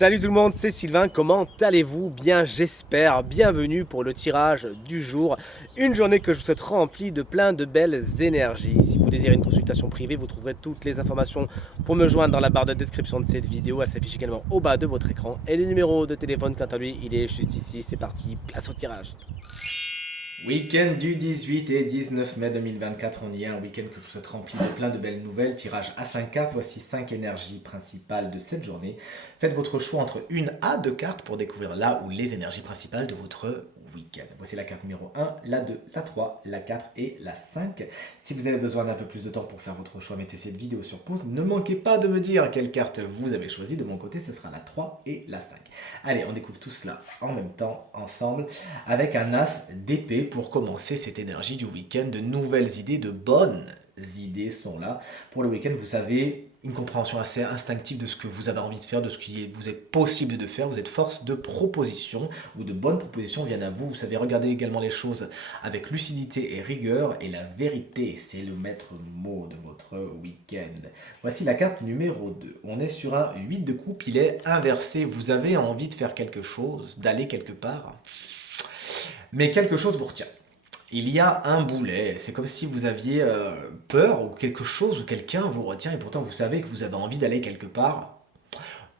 Salut tout le monde, c'est Sylvain, comment allez-vous? Bien j'espère, bienvenue pour le tirage du jour. Une journée que je vous souhaite remplie de plein de belles énergies. Si vous désirez une consultation privée, vous trouverez toutes les informations pour me joindre dans la barre de description de cette vidéo. Elle s'affiche également au bas de votre écran. Et le numéro de téléphone, quant à lui, il est juste ici. C'est parti, place au tirage. Week-end du 18 et 19 mai 2024, on y est, un week-end que je vous souhaite rempli de plein de belles nouvelles. Tirage à 5 cartes, voici 5 énergies principales de cette journée. Faites votre choix entre une à deux cartes pour découvrir là où les énergies principales de votre week-end. Voici la carte numéro 1, la 2, la 3, la 4 et la 5. Si vous avez besoin d'un peu plus de temps pour faire votre choix, mettez cette vidéo sur pause. Ne manquez pas de me dire quelle carte vous avez choisi. De mon côté, ce sera la 3 et la 5. Allez, on découvre tout cela en même temps, ensemble, avec un as d'épée pour commencer cette énergie du week-end. De nouvelles idées, de bonnes idées sont là. Pour le week-end, vous savez, une compréhension assez instinctive de ce que vous avez envie de faire, de ce qui vous est possible de faire. Vous êtes force de proposition ou de bonnes propositions viennent à vous. Vous savez regarder également les choses avec lucidité et rigueur. Et la vérité, c'est le maître mot de votre week-end. Voici la carte numéro 2. On est sur un 8 de coupe, il est inversé. Vous avez envie de faire quelque chose, d'aller quelque part, mais quelque chose vous retient. Il y a un boulet, c'est comme si vous aviez peur ou quelque chose ou quelqu'un vous retient et pourtant vous savez que vous avez envie d'aller quelque part.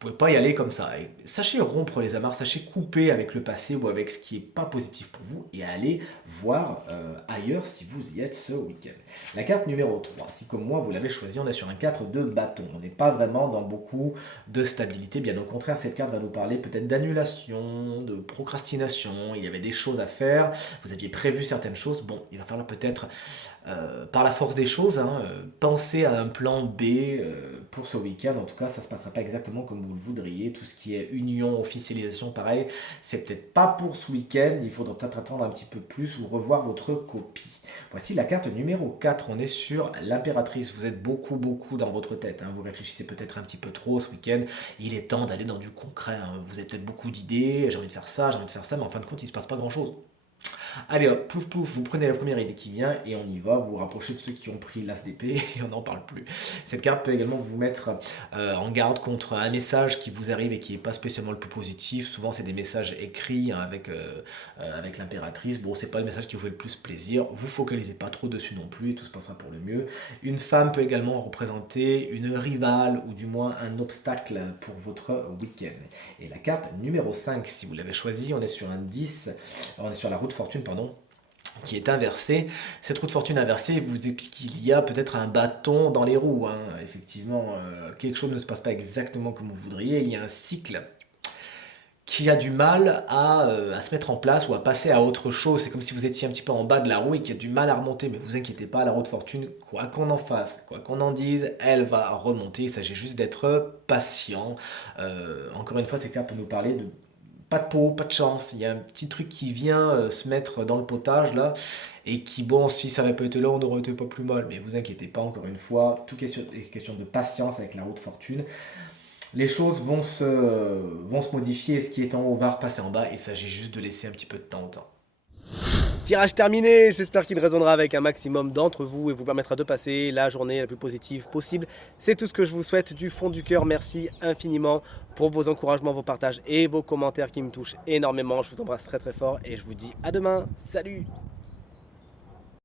Vous pouvez pas y aller comme ça. Et sachez rompre les amarres, sachez couper avec le passé ou avec ce qui n'est pas positif pour vous et aller voir ailleurs si vous y êtes ce week-end. La carte numéro 3, si comme moi vous l'avez choisi, on est sur un 4 de bâton. On n'est pas vraiment dans beaucoup de stabilité, bien au contraire, cette carte va nous parler peut-être d'annulation, de procrastination, il y avait des choses à faire, vous aviez prévu certaines choses, bon, il va falloir peut-être, par la force des choses, penser à un plan B pour ce week-end. En tout cas, ça ne se passera pas exactement comme vous le voudriez. Tout ce qui est union, officialisation, pareil, c'est peut-être pas pour ce week-end. Il faudra peut-être attendre un petit peu plus ou revoir votre copie. Voici la carte numéro 4. On est sur l'impératrice. Vous êtes beaucoup dans votre tête. Vous réfléchissez peut-être un petit peu trop ce week-end. Il est temps d'aller dans du concret. Vous avez peut-être beaucoup d'idées. J'ai envie de faire ça, mais en fin de compte, il ne se passe pas grand-chose. Allez hop, plouf plouf, vous prenez la première idée qui vient et on y va, vous vous rapprochez de ceux qui ont pris l'as d'épée et on n'en parle plus. Cette carte peut également vous mettre en garde contre un message qui vous arrive et qui n'est pas spécialement le plus positif. Souvent c'est des messages écrits avec l'impératrice. Bon, c'est pas le message qui vous fait le plus plaisir. Vous focalisez pas trop dessus non plus et tout se passera pour le mieux. Une femme peut également représenter une rivale ou du moins un obstacle pour votre week-end. Et la carte numéro 5, si vous l'avez choisi, on est sur un 10, on est sur la roue de fortune, qui est inversée. Cette roue de fortune inversée vous explique qu'il y a peut-être un bâton dans les roues. Effectivement, quelque chose ne se passe pas exactement comme vous voudriez. Il y a un cycle qui a du mal à se mettre en place ou à passer à autre chose. C'est comme si vous étiez un petit peu en bas de la roue et qui a du mal à remonter. Mais vous inquiétez pas, la roue de fortune, quoi qu'on en fasse, quoi qu'on en dise, elle va remonter. Il s'agit juste d'être patient. Encore une fois, cette carte peut nous parler de pas de peau, pas de chance. Il y a un petit truc qui vient se mettre dans le potage là et qui, bon, si ça avait pas été là, on n'aurait été pas plus mal. Mais vous inquiétez pas, encore une fois, tout est question de patience avec la roue de fortune. Les choses vont se modifier. Ce qui est en haut va repasser en bas. Il s'agit juste de laisser un petit peu de temps au temps. Tirage terminé, j'espère qu'il résonnera avec un maximum d'entre vous et vous permettra de passer la journée la plus positive possible. C'est tout ce que je vous souhaite du fond du cœur. Merci infiniment pour vos encouragements, vos partages et vos commentaires qui me touchent énormément. Je vous embrasse très fort et je vous dis à demain. Salut!